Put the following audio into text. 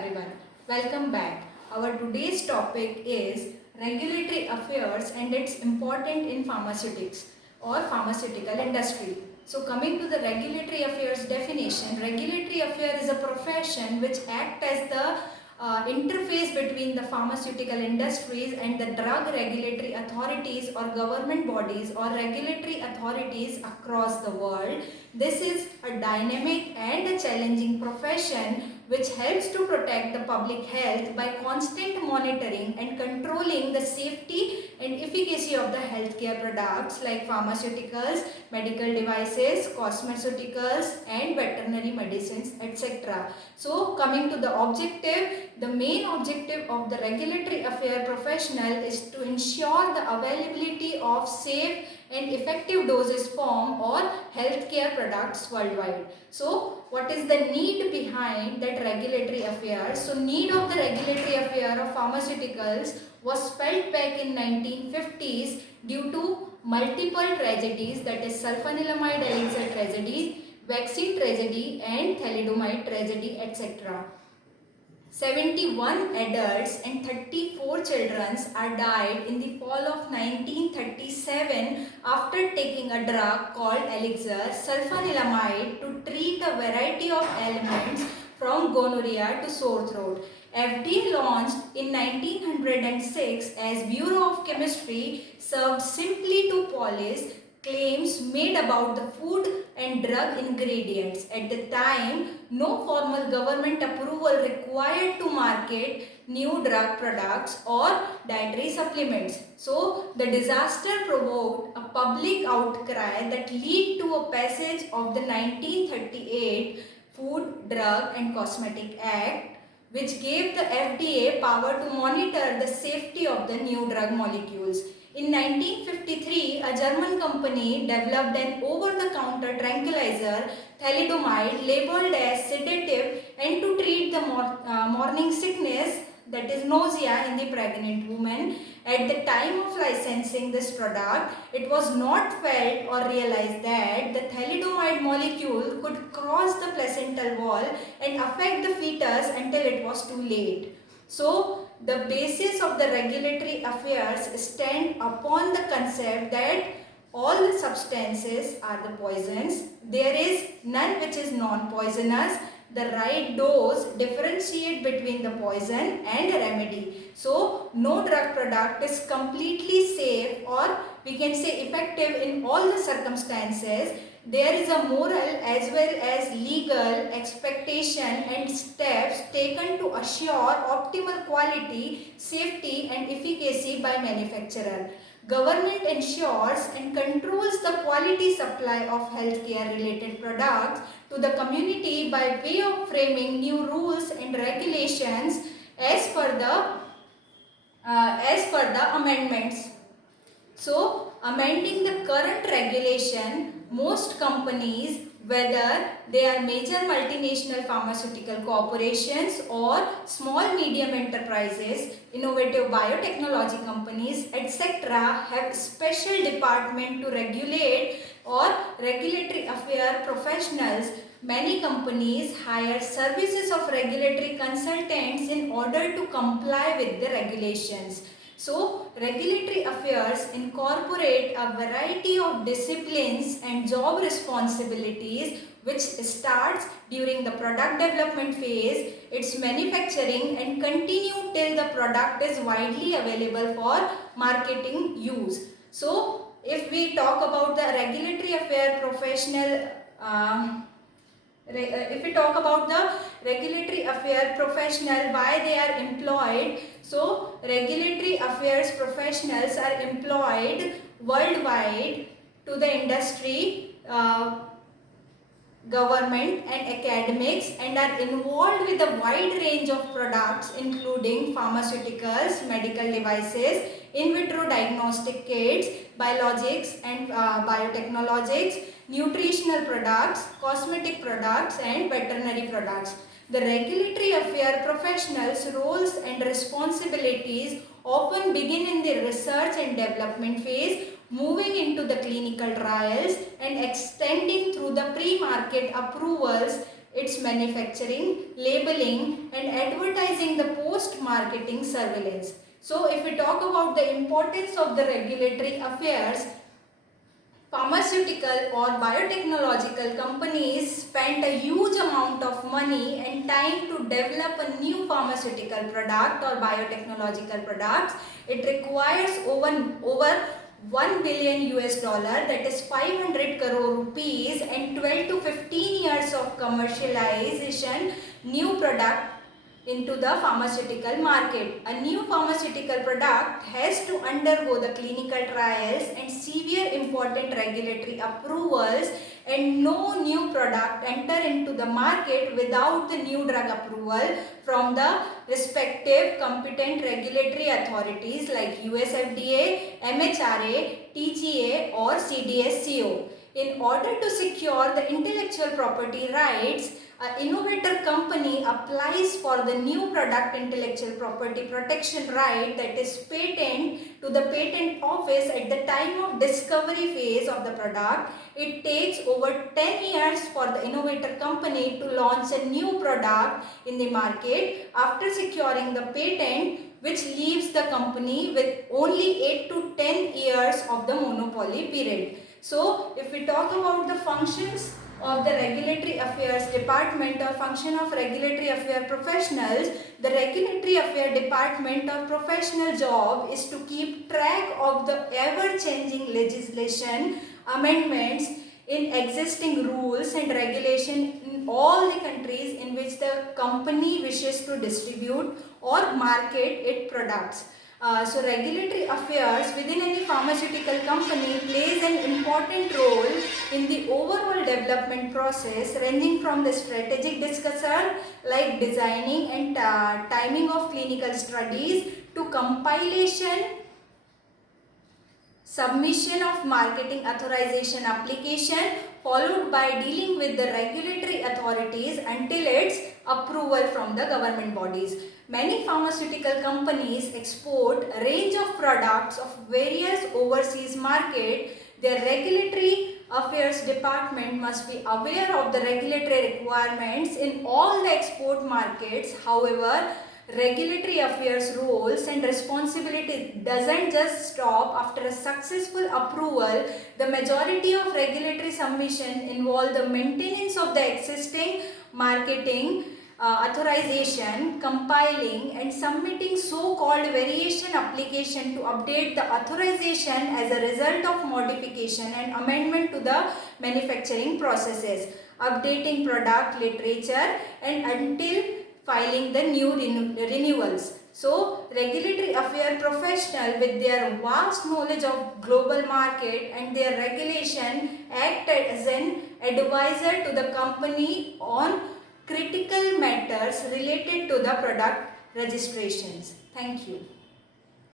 everyone, welcome back. Our today's topic is regulatory affairs and its important in pharmaceutics or pharmaceutical industry. So coming to the regulatory affairs definition, regulatory affair is a profession which acts as the interface between the pharmaceutical industries and the drug regulatory authorities or government bodies or regulatory authorities across the world. This is a dynamic and a challenging profession which helps to protect the public health by constant monitoring and controlling the safety and efficacy of the healthcare products like pharmaceuticals, medical devices, cosmeceuticals and veterinary medicines, etc. So coming to the objective, the main objective of the regulatory affair professional is to ensure the availability of safe and effective dosage form or healthcare products worldwide. So what is the need behind that regulatory affair? So need of the regulatory affair of pharmaceuticals was felt back in 1950s due to multiple tragedies, that is sulfanilamide elixir tragedy, vaccine tragedy and thalidomide tragedy, etc. 71 adults and 34 children are died in the fall of 1937 after taking a drug called elixir sulfanilamide to treat a variety of ailments from gonorrhea to sore throat. FDA launched in 1906 as Bureau of Chemistry served simply to police claims made about the food and drug ingredients. At the time, no formal government approval required to market new drug products or dietary supplements. So, the disaster provoked a public outcry that led to a passage of the 1938 Food, Drug and Cosmetic Act, which gave the FDA power to monitor the safety of the new drug molecules. In 1953, a German company developed an over-the-counter tranquilizer, thalidomide, labeled as sedative and to treat the morning sickness, that is nausea, in the pregnant woman. At the time of licensing this product, it was not felt or realized that the thalidomide molecule could cross the placental wall and affect the fetus until it was too late. So, the basis of the regulatory affairs stand upon the concept that all the substances are the poisons. There is none which is non-poisonous. The right dose differentiate between the poison and remedy. So, no drug product is completely safe, or we can say effective in all the circumstances. There is a moral as well as legal expectation and steps taken to assure optimal quality, safety and efficacy by manufacturer. Government ensures and controls the quality supply of healthcare related products to the community by way of framing new rules and regulations as per the amendments. So, amending the current regulation, most companies, whether they are major multinational pharmaceutical corporations or small medium enterprises, innovative biotechnology companies, etc., have special department to regulate or regulatory affair professionals. Many companies hire services of regulatory consultants in order to comply with the regulations. So, regulatory affairs incorporate a variety of disciplines and job responsibilities which starts during the product development phase, its manufacturing and continue till the product is widely available for marketing use. So, if we talk about the regulatory affair professional, if we talk about the regulatory affair professional, why they are employed. So, regulatory affairs professionals are employed worldwide to the industry, government and academics, and are involved with a wide range of products including pharmaceuticals, medical devices, in vitro diagnostic kits, biologics and biotechnologies, nutritional products, cosmetic products and veterinary products. The regulatory affair professionals' roles and responsibilities often begin in the research and development phase, moving into the clinical trials and extending through the pre-market approvals, its manufacturing, labeling and advertising the post-marketing surveillance. So if we talk about the importance of the regulatory affairs, pharmaceutical or biotechnological companies spend a huge amount of money and time to develop a new pharmaceutical product or biotechnological products. It requires over 1 billion US dollar, that is 500 crore rupees, and 12 to 15 years of commercialization new product into the pharmaceutical market. A new pharmaceutical product has to undergo the clinical trials and severe important regulatory approvals, and no new product enter into the market without the new drug approval from the respective competent regulatory authorities like US FDA, MHRA, TGA or CDSCO. In order to secure the intellectual property rights, an innovator company applies for the new product intellectual property protection right, that is patent, to the patent office at the time of discovery phase of the product. It takes over 10 years for the innovator company to launch a new product in the market after securing the patent, which leaves the company with only 8 to 10 years of the monopoly period. So if we talk about the functions of the regulatory affairs department or function of regulatory affair professionals, the regulatory affair department or professional job is to keep track of the ever changing legislation, amendments in existing rules and regulation in all the countries in which the company wishes to distribute or market its products. So regulatory affairs within any pharmaceutical company plays an important role in the overall development process, ranging from the strategic discussion like designing and timing of clinical studies to compilation, submission of marketing authorization application, followed by dealing with the regulatory authorities until its approval from the government bodies. Many pharmaceutical companies export a range of products of various overseas markets. Their regulatory affairs department must be aware of the regulatory requirements in all the export markets. However, regulatory affairs roles and responsibility doesn't just stop after a successful approval. The majority of regulatory submission involve the maintenance of the existing marketing authorization, compiling and submitting so-called variation application to update the authorization as a result of modification and amendment to the manufacturing processes, updating product literature and until filing the new renewals. So, regulatory affair professional with their vast knowledge of global market and their regulation act as an advisor to the company on critical matters related to the product registrations. Thank you.